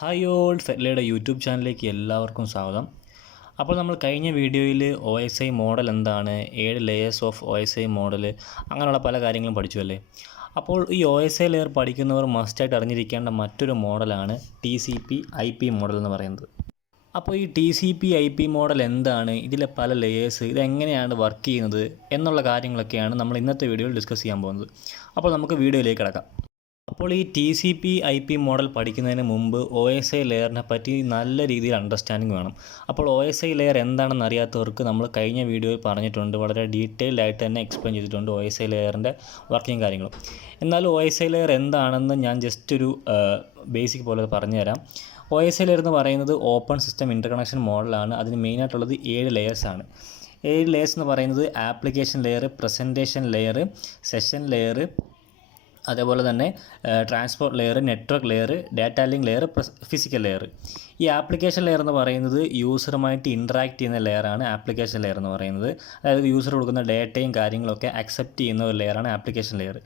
Hi all ഫെറ്റ്ലയുടെ YouTube ചാനലിലേക്ക് എല്ലാവർക്കും സ്വാഗതം. അപ്പോൾ നമ്മൾ കഴിഞ്ഞ വീഡിയോയിൽ OSI മോഡൽ എന്താണ്, 7 ലെയേഴ്സ് ഓഫ് OSI മോഡൽ, അങ്ങനെയുള്ള പല കാര്യങ്ങളും പഠിച്ചു അല്ലേ. അപ്പോൾ ഈ OSI ലെയർ പഠിക്കുന്നവർ മസ്റ്റായിട്ട് അറിഞ്ഞിരിക്കേണ്ട മറ്റൊരു മോഡലാണ് TCP IP മോഡൽ എന്ന് പറയുന്നത്. അപ്പോൾ ഈ TCP IP മോഡൽ എന്താണ്, ഇതിലെ പല ലെയേഴ്സ്, ഇതെങ്ങനെയാണ് വർക്ക് ചെയ്യുന്നത് എന്നുള്ള കാര്യങ്ങളൊക്കെയാണ് നമ്മൾ ഇന്നത്തെ വീഡിയോയിൽ ഡിസ്കസ് ചെയ്യാൻ പോകുന്നത്. അപ്പോൾ നമുക്ക് വീഡിയോയിലേക്ക് കിടക്കാം. അപ്പോൾ ഈ TCP IP മോഡൽ പഠിക്കുന്നതിന് മുമ്പ് OSI ലെയറിനെ പറ്റി നല്ല രീതിയിൽ അണ്ടർസ്റ്റാൻഡിങ് വേണം. അപ്പോൾ OSI ലെയർ എന്താണെന്ന് അറിയാത്തവർക്ക് നമ്മൾ കഴിഞ്ഞ വീഡിയോയിൽ പറഞ്ഞിട്ടുണ്ട്, വളരെ ഡീറ്റെയിൽഡ് ആയിട്ട് തന്നെ എക്സ്പ്ലെയിൻ ചെയ്തിട്ടുണ്ട് OSI ലെയറിൻ്റെ വർക്കിംഗ് കാര്യങ്ങളും. എന്നാലും OSI ലെയർ എന്താണെന്ന് ഞാൻ ജസ്റ്റ് ഒരു ബേസിക് പോലെ പറഞ്ഞുതരാം. OSI ലെയർ എന്ന് പറയുന്നത് ഓപ്പൺ സിസ്റ്റം ഇൻ്റർകണക്ഷൻ മോഡലാണ്. അതിന് മെയിനായിട്ടുള്ളത് 7 ലെയേഴ്സാണ്. 7 ലെയേഴ്സ് എന്ന് പറയുന്നത് application layer, presentation layer, session layer, അതേപോലെ തന്നെ transport layer, network layer, data link layer, physical layer. ഈ ആപ്ലിക്കേഷൻ ലെയർ എന്ന് പറയുന്നത് യൂസറുമായിട്ട് ഇൻട്രാക്ട് ചെയ്യുന്ന ലെയറാണ് ആപ്ലിക്കേഷൻ ലെയർ എന്ന് പറയുന്നത്. അതായത് യൂസർ കൊടുക്കുന്ന ഡേറ്റയും കാര്യങ്ങളൊക്കെ അക്സെപ്റ്റ് ചെയ്യുന്ന ഒരു ലെയറാണ് ആപ്ലിക്കേഷൻ ലെയർ.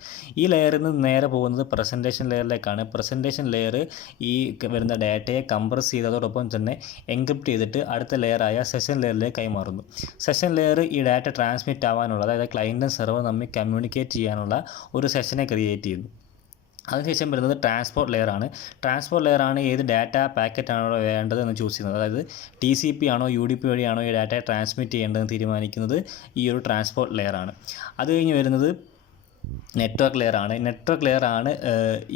ഈ ലെയറിൽ നിന്ന് നേരെ പോകുന്നത് പ്രസൻറ്റേഷൻ ലെയറിലേക്കാണ്. പ്രസൻറ്റേഷൻ ലെയർ ഈ വരുന്ന ഡാറ്റയെ കംപ്രസ് ചെയ്തതോടൊപ്പം തന്നെ എൻക്രിപ്റ്റ് ചെയ്തിട്ട് അടുത്ത ലെയറായ സെഷൻ ലെയറിലേക്ക് കൈമാറുന്നു. സെഷൻ ലെയർ ഈ ഡാറ്റ ട്രാൻസ്മിറ്റ് ആവാനുള്ള, അതായത് ക്ലയൻറ്റും സെർവർ തമ്മിൽ കമ്മ്യൂണിക്കേറ്റ് ചെയ്യാനുള്ള ഒരു സെഷനെ ക്രിയേറ്റ് ചെയ്യുന്നു. അതിനുശേഷം വരുന്നത് ട്രാൻസ്പോർട്ട് ലെയറാണ്. ട്രാൻസ്പോർട്ട് ലെയറാണ് ഏത് ഡാറ്റ പാക്കറ്റാണോ വേണ്ടതെന്ന് ചൂസ് ചെയ്യുന്നത്. അതായത് TCP ആണോ UDP വഴിയാണോ ഈ ഡാറ്റ ട്രാൻസ്മിറ്റ് ചെയ്യേണ്ടതെന്ന് തീരുമാനിക്കുന്നത് ഈ ഒരു ട്രാൻസ്പോർട്ട് ലെയറാണ്. അത് കഴിഞ്ഞ് വരുന്നത് നെറ്റ്വർക്ക് ലെയറാണ്. നെറ്റ്വർക്ക് ലെയറാണ്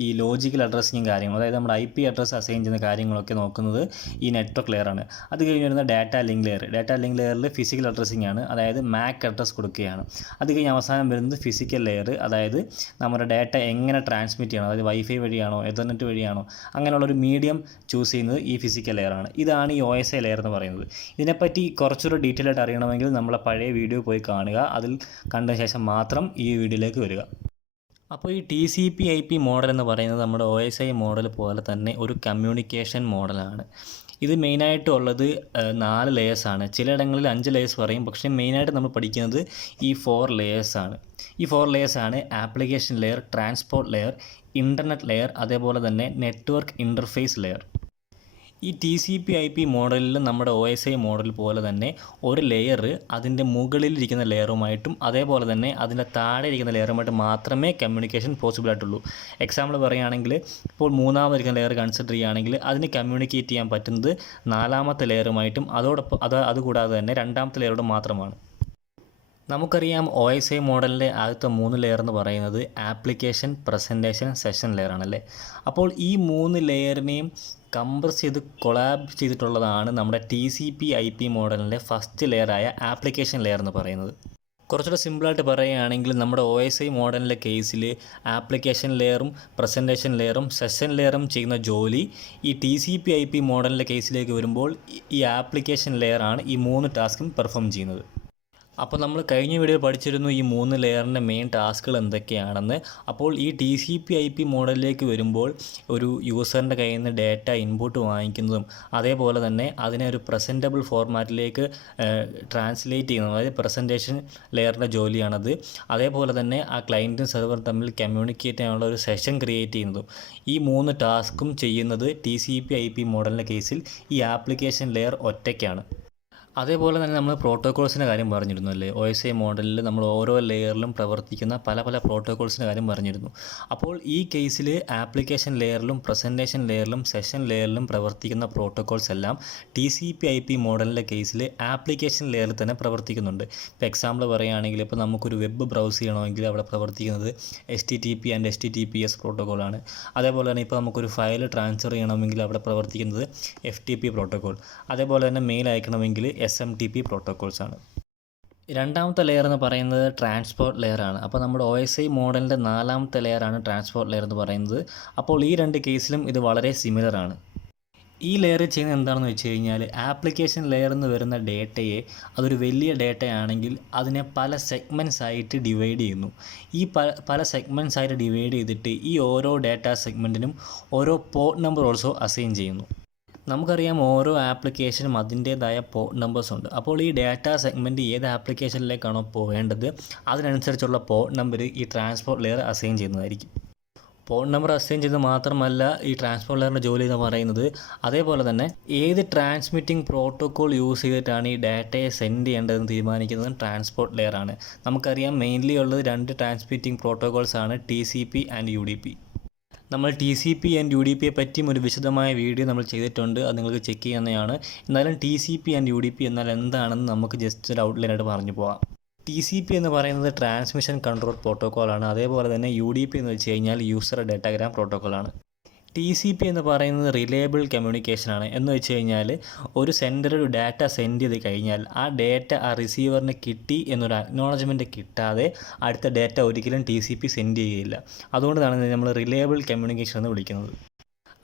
ഈ ലോജിക്കൽ അഡ്രസ്സിങ്ങും കാര്യങ്ങളും, അതായത് നമ്മുടെ IP അഡ്രസ്സ് അസൈൻ ചെയ്യുന്ന കാര്യങ്ങളൊക്കെ നോക്കുന്നത് ഈ നെറ്റ്വർക്ക് ലെയറാണ്. അത് കഴിഞ്ഞ് വരുന്ന data link layer. Data link ലെയറിൽ ഫിസിക്കൽ അഡ്രസ്സിംഗ് ആണ്, അതായത് MAC അഡ്രസ്സ് കൊടുക്കുകയാണ്. അത് കഴിഞ്ഞ് അവസാനം വരുന്നത് ഫിസിക്കൽ ലെയർ, അതായത് നമ്മുടെ ഡാറ്റ എങ്ങനെ ട്രാൻസ്മിറ്റ് ചെയ്യണം, അതായത് വൈഫൈ വഴിയാണോ എതർനെറ്റ് വഴിയാണോ അങ്ങനെയുള്ളൊരു മീഡിയം ചൂസ് ചെയ്യുന്നത് ഈ ഫിസിക്കൽ ലെയറാണ്. ഇതാണ് ഈ OSI ലെയർ എന്ന് പറയുന്നത്. ഇതിനെപ്പറ്റി കുറച്ചൊരു ഡീറ്റെയിൽ ആയിട്ട് അറിയണമെങ്കിൽ നമ്മളെ പഴയ വീഡിയോ പോയി കാണുക. അതിൽ കണ്ടതിന് ശേഷം മാത്രം ഈ വീഡിയോയിലേക്ക് വരിക. അപ്പോൾ ഈ TCP IP മോഡൽ എന്ന് പറയുന്നത് നമ്മുടെ OSI മോഡൽ പോലെ തന്നെ ഒരു കമ്മ്യൂണിക്കേഷൻ മോഡലാണ്. ഇത് മെയിനായിട്ട് ഉള്ളത് 4 ലെയേഴ്സാണ്. ചിലയിടങ്ങളിൽ 5 ലെയേഴ്സ് പറയും, പക്ഷേ മെയിനായിട്ട് നമ്മൾ പഠിക്കുന്നത് ഈ 4 ലെയേഴ്സാണ്. ഈ 4 ലെയേഴ്സാണ് application layer, transport layer, internet layer, അതേപോലെ തന്നെ നെറ്റ്വർക്ക് ഇൻ്റർഫേസ് ലെയർ. ഈ TCP IP മോഡലിൽ നമ്മുടെ OSI മോഡൽ പോലെ തന്നെ ഒരു ലെയർ അതിൻ്റെ മുകളിലിരിക്കുന്ന ലെയറുമായിട്ടും അതേപോലെ തന്നെ അതിൻ്റെ താഴെ ഇരിക്കുന്ന ലെയറുമായിട്ട് മാത്രമേ കമ്മ്യൂണിക്കേഷൻ പോസിബിൾ ആയിട്ടുള്ളൂ. എക്സാമ്പിൾ പറയുകയാണെങ്കിൽ, ഇപ്പോൾ മൂന്നാമതിരിക്കുന്ന ലെയർ കൺസിഡർ ചെയ്യുകയാണെങ്കിൽ അതിന് കമ്മ്യൂണിക്കേറ്റ് ചെയ്യാൻ പറ്റുന്നത് 4ാമത്തെ ലെയറുമായിട്ടും അതോടൊപ്പം അതുകൂടാതെ തന്നെ 2ാമത്തെ ലെയറോട് മാത്രമാണ്. നമുക്കറിയാം OSI മോഡലിൻ്റെ ആദ്യത്തെ 3 ലെയർ എന്ന് പറയുന്നത് ആപ്ലിക്കേഷൻ, പ്രസൻറ്റേഷൻ, സെഷൻ ലെയറാണല്ലേ. അപ്പോൾ ഈ 3 ലെയറിനെയും കംപ്രസ് ചെയ്ത് കൊളാബ് ചെയ്തിട്ടുള്ളതാണ് നമ്മുടെ TCP IP മോഡലിൻ്റെ ഫസ്റ്റ് ലെയറായ ആപ്ലിക്കേഷൻ ലെയർ എന്ന് പറയുന്നത്. കുറച്ചുകൂടെ സിമ്പിളായിട്ട് പറയുകയാണെങ്കിൽ നമ്മുടെ OSI മോഡലിൻ്റെ കേസിൽ ആപ്ലിക്കേഷൻ ലെയറും പ്രസൻറ്റേഷൻ ലെയറും സെഷൻ ലെയറും ചെയ്യുന്ന ജോലി ഈ TCP IP മോഡലിൻ്റെ കേസിലേക്ക് വരുമ്പോൾ ഈ ആപ്ലിക്കേഷൻ ലെയറാണ് ഈ 3 ടാസ്കും പെർഫോം ചെയ്യുന്നത്. അപ്പോൾ നമ്മൾ കഴിഞ്ഞ വീഡിയോ പഠിച്ചിരുന്നു ഈ 3 ലെയറിൻ്റെ മെയിൻ ടാസ്കുകൾ എന്തൊക്കെയാണെന്ന്. അപ്പോൾ ഈ TCP IP മോഡലിലേക്ക് വരുമ്പോൾ ഒരു യൂസറിൻ്റെ കയ്യിൽ നിന്ന് ഡാറ്റ ഇൻപുട്ട് വാങ്ങിക്കുന്നതും അതേപോലെ തന്നെ അതിനെ ഒരു പ്രസൻറ്റബിൾ ഫോർമാറ്റിലേക്ക് ട്രാൻസ്ലേറ്റ് ചെയ്യുന്നതും, അതായത് പ്രസൻറ്റേഷൻ ലെയറിൻ്റെ ജോലിയാണത്. അതേപോലെ തന്നെ ആ ക്ലയൻറ്റും സെർവറും തമ്മിൽ കമ്മ്യൂണിക്കേറ്റ് ചെയ്യാനുള്ള ഒരു സെഷൻ ക്രിയേറ്റ് ചെയ്യുന്നതും, ഈ 3 ടാസ്കും ചെയ്യുന്നത് TCP IP മോഡലിൻ്റെ കേസിൽ ഈ ആപ്ലിക്കേഷൻ ലെയർ ഒറ്റയ്ക്കാണ്. അതേപോലെ തന്നെ നമ്മൾ പ്രോട്ടോക്കോൾസിൻ്റെ കാര്യം പറഞ്ഞിരുന്നു അല്ലേ. OSI മോഡലിൽ നമ്മൾ ഓരോ ലെയറിലും പ്രവർത്തിക്കുന്ന പല പ്രോട്ടോക്കോൾസിൻ്റെ കാര്യം പറഞ്ഞിരുന്നു. അപ്പോൾ ഈ കേസിൽ ആപ്ലിക്കേഷൻ ലെയറിലും പ്രസൻറ്റേഷൻ ലെയറിലും സെഷൻ ലെയറിലും പ്രവർത്തിക്കുന്ന പ്രോട്ടോക്കോൾസ് എല്ലാം TCP IP മോഡലിൻ്റെ കേസിൽ ആപ്ലിക്കേഷൻ ലെയറിൽ തന്നെ പ്രവർത്തിക്കുന്നുണ്ട്. ഇപ്പോൾ എക്സാമ്പിൾ പറയുകയാണെങ്കിൽ, ഇപ്പോൾ നമുക്കൊരു വെബ് ബ്രൗസ് ചെയ്യണമെങ്കിൽ അവിടെ പ്രവർത്തിക്കുന്നത് HTTP ആൻഡ് HTTPS പ്രോട്ടോക്കോളാണ്. അതേപോലെ തന്നെ ഇപ്പോൾ നമുക്കൊരു ഫയൽ ട്രാൻസ്ഫർ ചെയ്യണമെങ്കിൽ അവിടെ പ്രവർത്തിക്കുന്നത് FTP പ്രോട്ടോക്കോൾ. അതേപോലെ തന്നെ മെയിൽ അയക്കണമെങ്കിൽ SMTP പ്രോട്ടോക്കോൾസാണ്. 2ാമത്തെ ലെയർ എന്ന് പറയുന്നത് ട്രാൻസ്പോർട്ട് ലെയറാണ്. അപ്പോൾ നമ്മുടെ OSI മോഡലിൻ്റെ 4ാമത്തെ ലെയറാണ് ട്രാൻസ്പോർട്ട് ലെയർ എന്ന് പറയുന്നത്. അപ്പോൾ ഈ 2 കേസിലും ഇത് വളരെ സിമിലറാണ്. ഈ ലെയർ ചെയ്യുന്നത് എന്താണെന്ന് വെച്ച് കഴിഞ്ഞാൽ, ആപ്ലിക്കേഷൻ ലെയറിൽ നിന്ന് വരുന്ന ഡേറ്റയെ, അതൊരു വലിയ ഡേറ്റയാണെങ്കിൽ അതിനെ പല സെഗ്മെൻറ്റ്സ് ആയിട്ട് ഡിവൈഡ് ചെയ്യുന്നു. ഈ പല സെഗ്മെൻറ്റ്സ് ആയിട്ട് ഡിവൈഡ് ചെയ്തിട്ട് ഈ ഓരോ ഡാറ്റ സെഗ്മെൻറ്റിനും ഓരോ പോർട്ട് നമ്പർ ഓൾസോ അസൈൻ ചെയ്യുന്നു. നമുക്കറിയാം ഓരോ ആപ്ലിക്കേഷനും അതിൻ്റേതായ പോർട്ട് നമ്പേഴ്സ് ഉണ്ട്. അപ്പോൾ ഈ ഡാറ്റ സെഗ്മെൻറ്റ് ഏത് ആപ്ലിക്കേഷനിലേക്കാണോ പോകേണ്ടത് അതിനനുസരിച്ചുള്ള പോർട്ട് നമ്പർ ഈ ട്രാൻസ്പോർട്ട് ലെയർ അസൈൻ ചെയ്യുന്നതായിരിക്കും. ഫോൺ നമ്പർ അസൈൻ ചെയ്ത് മാത്രമല്ല ഈ ട്രാൻസ്പോർട്ട് ലെയറിൻ്റെ ജോലി എന്ന് പറയുന്നത്, അതേപോലെ തന്നെ ഏത് ട്രാൻസ്മിറ്റിംഗ് പ്രോട്ടോക്കോൾ യൂസ് ചെയ്തിട്ടാണ് ഈ ഡാറ്റയെ സെൻഡ് ചെയ്യേണ്ടതെന്ന് തീരുമാനിക്കുന്നത് ട്രാൻസ്പോർട്ട് ലെയറാണ്. നമുക്കറിയാം മെയിൻലി ഉള്ളത് 2 ട്രാൻസ്മിറ്റിംഗ് പ്രോട്ടോക്കോൾസ് ആണ്, TCP ആൻഡ് UDP. നമ്മൾ TCP ആൻഡ് UDPയെ പറ്റിയും ഒരു വിശദമായ വീഡിയോ നമ്മൾ ചെയ്തിട്ടുണ്ട്, അത് നിങ്ങൾക്ക് ചെക്ക് ചെയ്യുന്നതാണ്. എന്നാലും TCP ആൻഡ് UDP എന്നാൽ എന്താണെന്ന് നമുക്ക് ജസ്റ്റ് ഒരു ഔട്ട്ലൈനായിട്ട് പറഞ്ഞു പോകാം. TCP എന്ന് പറയുന്നത് ട്രാൻസ്മിഷൻ കൺട്രോൾ പ്രോട്ടോക്കോളാണ്. അതേപോലെ തന്നെ UDP എന്ന് വെച്ച് കഴിഞ്ഞാൽ യൂസർ ഡാറ്റാഗ്രാം പ്രോട്ടോക്കോളാണ്. TCP എന്ന് പറയുന്നത് റിലയബിൾ കമ്മ്യൂണിക്കേഷനാണ്. എന്ന് വെച്ച് കഴിഞ്ഞാൽ ഒരു സെൻഡർ ഒരു ഡാറ്റ സെൻഡ് ചെയ്ത് കഴിഞ്ഞാൽ ആ ഡാറ്റ ആ റിസീവറിന് കിട്ടി എന്നൊരു അക്നോളജ്മെൻറ്റ് കിട്ടാതെ അടുത്ത ഡാറ്റ ഒരിക്കലും TCP സെൻഡ് ചെയ്യുകയില്ല. അതുകൊണ്ടാണ് നമ്മൾ റിലയബിൾ കമ്മ്യൂണിക്കേഷൻ എന്ന് വിളിക്കുന്നത്.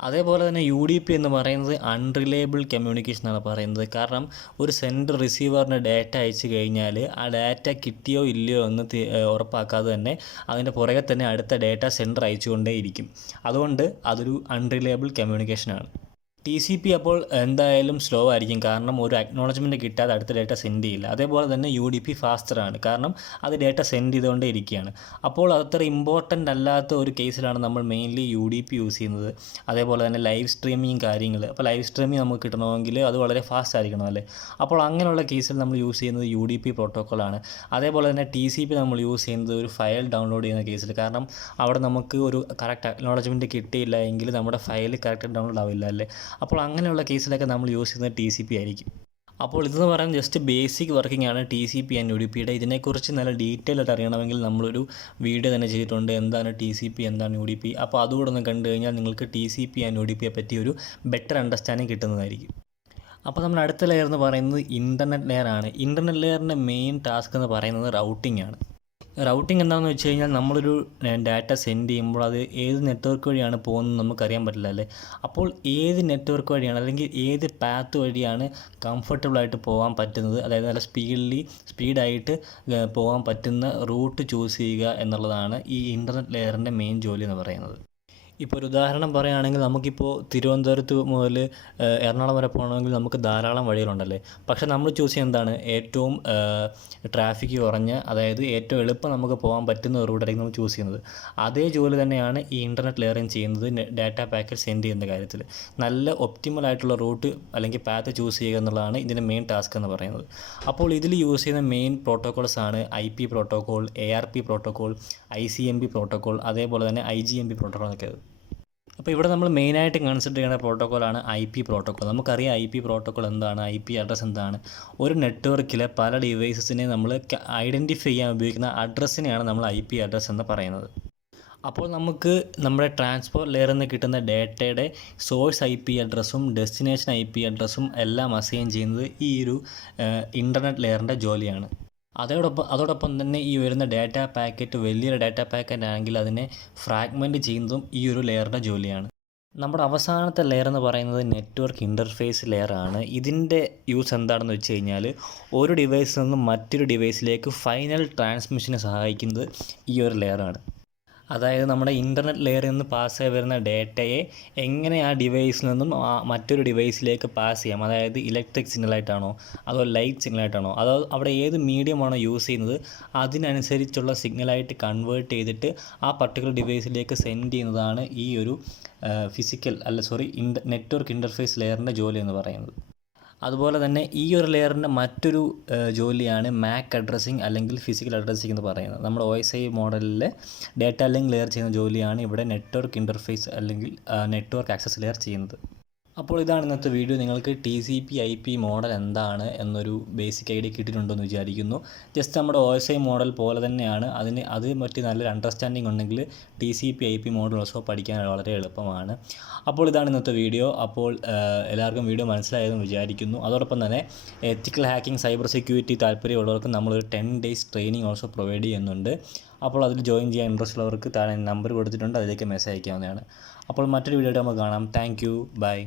അതേപോലെ തന്നെ UDP എന്ന് പറയുന്നത് അൺറിലയബിൾ കമ്മ്യൂണിക്കേഷൻ ആണ് പറയുന്നത്. കാരണം ഒരു സെൻഡർ റിസീവറിന് ഡാറ്റ അയച്ചു കഴിഞ്ഞാൽ ആ ഡാറ്റ കിട്ടിയോ ഇല്ലയോ എന്ന് ഉറപ്പാക്കാതെ തന്നെ അതിൻ്റെ പുറകെ തന്നെ അടുത്ത ഡാറ്റ സെൻഡർ അയച്ചുകൊണ്ടേയിരിക്കും. അതുകൊണ്ട് അതൊരു അൺറിലയബിൾ കമ്മ്യൂണിക്കേഷനാണ്. TCP അപ്പോൾ എന്തായാലും സ്ലോ ആയിരിക്കും, കാരണം ഒരു അക്നോളജ്മെൻറ്റ് കിട്ടാതെ അടുത്ത ഡാറ്റ സെൻഡ് ചെയ്യില്ല. അതേപോലെ തന്നെ UDP ഫാസ്റ്ററാണ്, കാരണം അത് ഡാറ്റ സെൻഡ് ചെയ്തുകൊണ്ടേ ഇരിക്കുകയാണ്. അപ്പോൾ അത്ര ഇമ്പോർട്ടൻ്റ് അല്ലാത്ത ഒരു കേസിലാണ് നമ്മൾ മെയിൻലി UDP യൂസ് ചെയ്യുന്നത്. അതേപോലെ തന്നെ ലൈവ് സ്ട്രീമിങ് കാര്യങ്ങൾ, അപ്പോൾ ലൈവ് സ്ട്രീമിങ് നമുക്ക് കിട്ടണമെങ്കിൽ അത് വളരെ ഫാസ്റ്റ് ആയിരിക്കണം അല്ലേ. അപ്പോൾ അങ്ങനെയുള്ള കേസിൽ നമ്മൾ യൂസ് ചെയ്യുന്നത് UDP പ്രോട്ടോക്കോളാണ്. അതേപോലെ തന്നെ TCP നമ്മൾ യൂസ് ചെയ്യുന്നത് ഒരു ഫയൽ ഡൗൺലോഡ് ചെയ്യുന്ന കേസിൽ, കാരണം അവിടെ നമുക്ക് ഒരു കറക്റ്റ് അക്നോളജ്മെൻറ്റ് കിട്ടിയില്ല എങ്കിൽ നമ്മുടെ ഫയൽ കറക്റ്റ് ഡൗൺലോഡ് ആവില്ല അല്ലേ. അപ്പോൾ അങ്ങനെയുള്ള കേസിലൊക്കെ നമ്മൾ യൂസ് ചെയ്യുന്നത് TCP ആയിരിക്കും. അപ്പോൾ ഇതെന്ന് പറയുന്നത് ജസ്റ്റ് ബേസിക് വർക്കിംഗ് ആണ് TCP ആൻഡ് UDPയുടെ. ഇതിനെക്കുറിച്ച് നല്ല ഡീറ്റെയിൽ ആയിട്ട് അറിയണമെങ്കിൽ നമ്മളൊരു വീഡിയോ തന്നെ ചെയ്തിട്ടുണ്ട്, എന്താണ് TCP എന്താണ് UDP. അപ്പോൾ അതുകൂടെ ഒന്ന് കണ്ടു കഴിഞ്ഞാൽ നിങ്ങൾക്ക് TCP ആൻഡ് UDPയെ പറ്റി ഒരു ബെറ്റർ അണ്ടർസ്റ്റാൻഡിങ് കിട്ടുന്നതായിരിക്കും. അപ്പോൾ നമ്മൾ അടുത്ത ലെയർ എന്ന് പറയുന്നത് ഇൻ്റർനെറ്റ് ലെയർ ആണ്. ഇൻ്റർനെറ്റ് ലെയറിൻ്റെ മെയിൻ ടാസ്ക് എന്ന് പറയുന്നത് റൗട്ടിംഗ് ആണ്. റൗട്ടിംഗ് എന്താണെന്ന് വെച്ച് കഴിഞ്ഞാൽ നമ്മളൊരു ഡാറ്റ സെൻഡ് ചെയ്യുമ്പോൾ അത് ഏത് നെറ്റ്വർക്ക് വഴിയാണ് പോകുന്നത് നമുക്കറിയാൻ പറ്റില്ല അല്ലേ. അപ്പോൾ ഏത് നെറ്റ്വർക്ക് വഴിയാണ് അല്ലെങ്കിൽ ഏത് പാത്ത് വഴിയാണ് കംഫർട്ടബിളായിട്ട് പോകാൻ പറ്റുന്നത്, അതായത് നല്ല സ്പീഡായിട്ട് പോകാൻ പറ്റുന്ന റൂട്ട് ചൂസ് ചെയ്യുക എന്നുള്ളതാണ് ഈ ഇൻ്റർനെറ്റ് ലെയറിൻ്റെ മെയിൻ ജോലി എന്ന് പറയുന്നത്. ഇപ്പോൾ ഒരു ഉദാഹരണം പറയുകയാണെങ്കിൽ നമുക്കിപ്പോൾ തിരുവനന്തപുരത്ത് മുതൽ എറണാകുളം വരെ പോകണമെങ്കിൽ നമുക്ക് ധാരാളം വഴികളുണ്ടല്ലേ. പക്ഷേ നമ്മൾ ചൂസ് ചെയ്യുന്നത് എന്താണ്, ഏറ്റവും ട്രാഫിക് കുറഞ്ഞ, അതായത് ഏറ്റവും എളുപ്പം നമുക്ക് പോകാൻ പറ്റുന്ന റൂട്ടായിരിക്കും നമ്മൾ ചൂസ് ചെയ്യുന്നത്. അതേ ജോലി തന്നെയാണ് ഈ ഇൻ്റർനെറ്റ് ലെയറിങ് ചെയ്യുന്നത് ഡാറ്റ പാക്കറ്റ് സെൻഡ് ചെയ്യുന്ന കാര്യത്തിൽ. നല്ല ഒപ്റ്റിമൽ ആയിട്ടുള്ള റൂട്ട് അല്ലെങ്കിൽ പാത്ത് ചൂസ് ചെയ്യുക എന്നുള്ളതാണ് ഇതിൻ്റെ മെയിൻ ടാസ്ക് എന്ന് പറയുന്നത്. അപ്പോൾ ഇതിൽ യൂസ് ചെയ്യുന്ന മെയിൻ പ്രോട്ടോക്കോൾസ് ആണ് IP protocol, ARP protocol, ICMP protocol, അതേപോലെ തന്നെ IGMP പ്രോട്ടോക്കോൾ എന്നൊക്കെ. അപ്പോൾ ഇവിടെ നമ്മൾ മെയിനായിട്ട് കൺസിഡർ ചെയ്യുന്ന പ്രോട്ടോക്കോളാണ് IP പ്രോട്ടോക്കോൾ. നമുക്കറിയാം IP പ്രോട്ടോക്കോൾ എന്താണ്, IP അഡ്രസ്സ് എന്താണ്. ഒരു നെറ്റ്വർക്കിലെ പല ഡിവൈസസിനെ നമ്മൾ ഐഡൻറ്റിഫൈ ചെയ്യാൻ ഉപയോഗിക്കുന്ന അഡ്രസ്സിനെയാണ് നമ്മൾ IP അഡ്രസ്സ് എന്ന് പറയുന്നത്. അപ്പോൾ നമുക്ക് നമ്മുടെ ട്രാൻസ്പോർട്ട് ലെയറിൽ നിന്ന് കിട്ടുന്ന ഡാറ്റയുടെ സോഴ്സ് IP അഡ്രസ്സും ഡെസ്റ്റിനേഷൻ IP അഡ്രസ്സും എല്ലാം അസൈൻ ചെയ്യുന്നത് ഈ ഒരു ഇൻ്റർനെറ്റ് ലെയറിൻ്റെ ജോലിയാണ്. അതോടൊപ്പം തന്നെ ഈ വരുന്ന ഡാറ്റ പാക്കറ്റ് വലിയൊരു ഡാറ്റ പാക്കറ്റ് ആണെങ്കിൽ അതിനെ ഫ്രാഗ്മെൻറ്റ് ചെയ്യുന്നതും ഈ ഒരു ലെയറിൻ്റെ ജോലിയാണ്. നമ്മുടെ അവസാനത്തെ ലെയർ എന്ന് പറയുന്നത് നെറ്റ്വർക്ക് ഇൻ്റർഫേസ് ലെയറാണ്. ഇതിൻ്റെ യൂസ് എന്താണെന്ന് വെച്ച് കഴിഞ്ഞാൽ ഒരു ഡിവൈസിൽ നിന്നും മറ്റൊരു ഡിവൈസിലേക്ക് ഫൈനൽ ട്രാൻസ്മിഷന് സഹായിക്കുന്നത് ഈ ഒരു ലെയറാണ്. അതായത് നമ്മുടെ ഇൻ്റർനെറ്റ് ലെയറിൽ നിന്ന് പാസ്സായി വരുന്ന ഡാറ്റയെ എങ്ങനെ ആ ഡിവൈസിൽ നിന്നും മറ്റൊരു ഡിവൈസിലേക്ക് പാസ് ചെയ്യാം, അതായത് ഇലക്ട്രിക് സിഗ്നലായിട്ടാണോ അതോ ലൈറ്റ് സിഗ്നലായിട്ടാണോ അതോ അവിടെ ഏത് മീഡിയമാണോ യൂസ് ചെയ്യുന്നത് അതിനനുസരിച്ചുള്ള സിഗ്നലായിട്ട് കൺവേർട്ട് ചെയ്തിട്ട് ആ പർട്ടിക്കുലർ ഡിവൈസിലേക്ക് സെൻഡ് ചെയ്യുന്നതാണ് ഈ ഒരു നെറ്റ്വർക്ക് ഇൻ്റർഫേസ് ലെയറിൻ്റെ ജോലി എന്ന് പറയുന്നത്. അതുപോലെ തന്നെ ഈ ഒരു ലെയറിൻ്റെ മറ്റൊരു ജോലിയാണ് MAC അഡ്രസ്സിങ് അല്ലെങ്കിൽ ഫിസിക്കൽ അഡ്രസ്സിങ് എന്ന് പറയുന്നത്. നമ്മുടെ OSI മോഡലിലെ ഡാറ്റ ലിങ്ക് ലെയർ ചെയ്യുന്ന ജോലിയാണ് ഇവിടെ നെറ്റ്വർക്ക് ഇൻ്റർഫേസ് അല്ലെങ്കിൽ നെറ്റ്വർക്ക് ആക്സസ് ലെയർ ചെയ്യുന്നത്. അപ്പോൾ ഇതാണ് ഇന്നത്തെ വീഡിയോ. നിങ്ങൾക്ക് TCP IP മോഡൽ എന്താണ് എന്നൊരു ബേസിക് ഐഡിയ കിട്ടിയിട്ടുണ്ടെന്ന് വിചാരിക്കുന്നു. ജസ്റ്റ് നമ്മുടെ OSI മോഡൽ പോലെ തന്നെയാണ്. അത് പറ്റി നല്ലൊരു അണ്ടർസ്റ്റാൻഡിങ് ഉണ്ടെങ്കിൽ TCP IP മോഡൽ ഓൾസോ പഠിക്കാൻ വളരെ എളുപ്പമാണ്. അപ്പോൾ ഇതാണ് ഇന്നത്തെ വീഡിയോ. അപ്പോൾ എല്ലാവർക്കും വീഡിയോ മനസ്സിലായതെന്ന് വിചാരിക്കുന്നു. അതോടൊപ്പം തന്നെ എത്തിക്കൽ ഹാക്കിംഗ്, സൈബർ സെക്യൂരിറ്റി താല്പര്യമുള്ളവർക്ക് നമ്മളൊരു 10 days ട്രെയിനിങ് ഓൾസോ പ്രൊവൈഡ് ചെയ്യുന്നുണ്ട്. അപ്പോൾ അതിൽ ജോയിൻ ചെയ്യാൻ ഇൻട്രസ്റ്റ് ഉള്ളവർക്ക് താഴെ നമ്പർ കൊടുത്തിട്ടുണ്ട്, അതിലേക്ക് മെസ്സേജ് അയക്കാവുന്നതാണ്. അപ്പോൾ മറ്റൊരു വീഡിയോ ആയിട്ട് നമുക്ക് കാണാം. Thank you, by.